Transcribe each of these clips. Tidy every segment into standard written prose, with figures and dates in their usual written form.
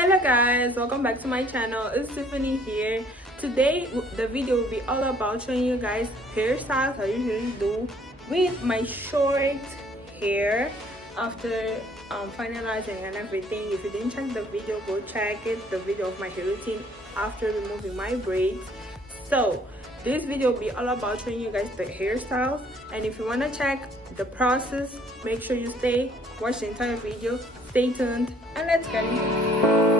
Hello guys, welcome back to my channel. It's Tiffany here. Today the video will be all about showing you guys hairstyles I usually do with my short hair after finalizing and everything. If you didn't check the video, go check it, the video of my hair routine after removing my braids. So this video will be all about showing you guys the hairstyles, and if you want to check the process, make sure you watch the entire video, stay tuned, and let's get into it.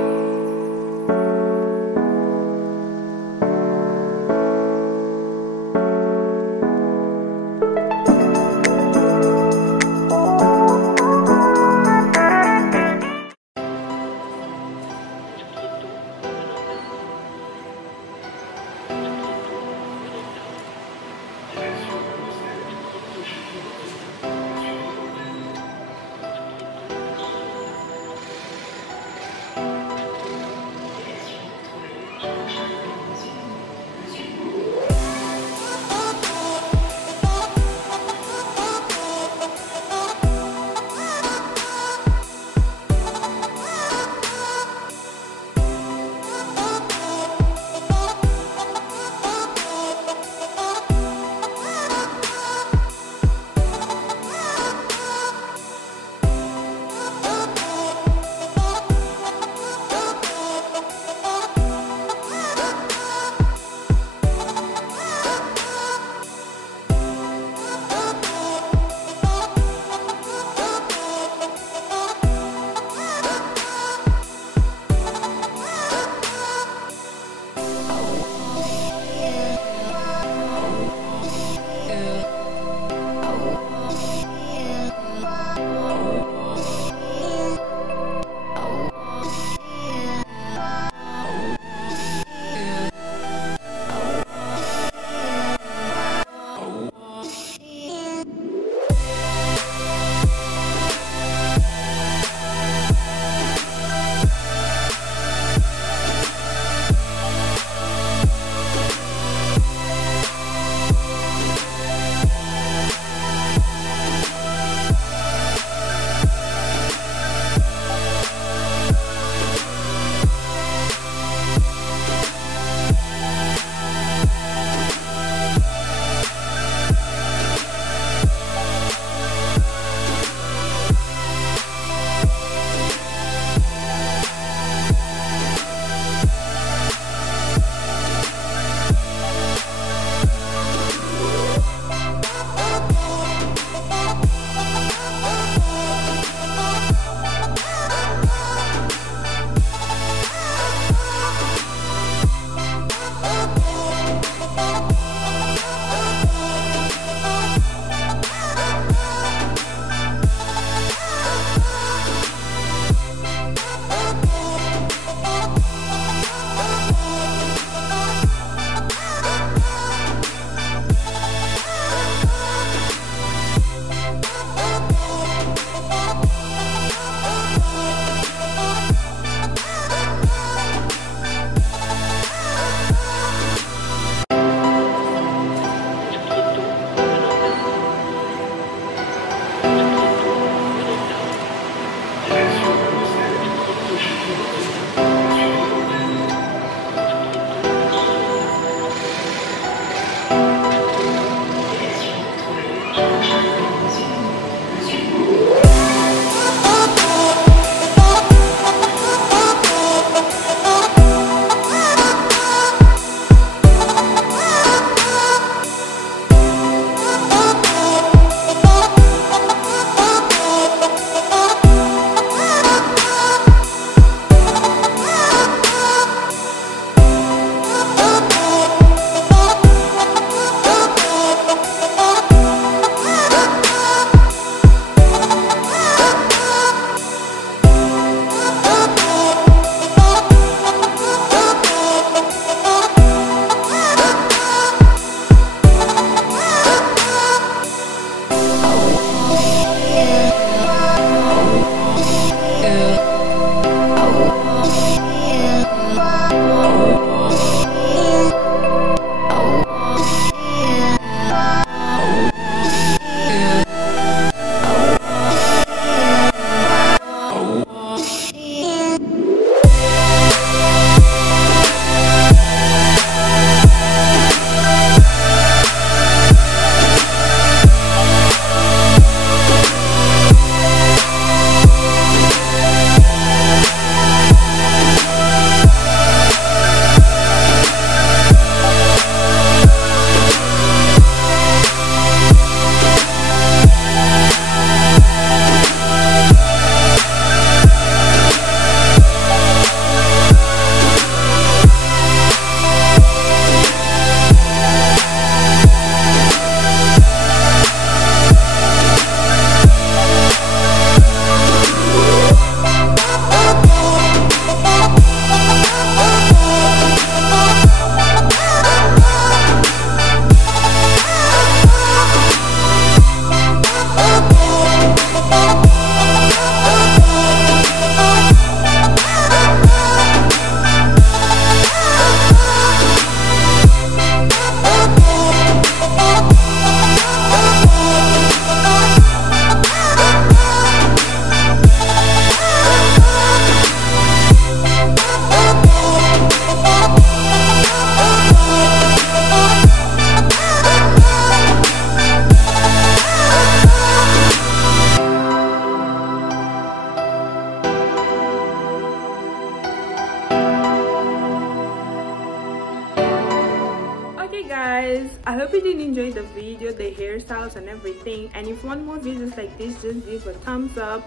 guys, I hope you did enjoy the video, the hairstyles and everything. And if you want more videos like this, just give a thumbs up,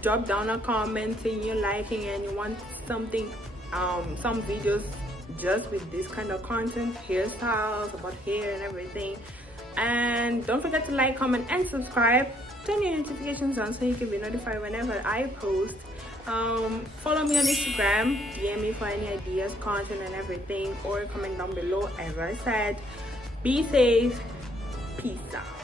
drop down a comment saying you're liking and you want something, some videos just with this kind of content, hairstyles, about hair and everything. And don't forget to like, comment and subscribe. Turn your notifications on so you can be notified whenever I post. Follow me on Instagram, DM me for any ideas, content and everything, or comment down below. As I said, be safe, peace out.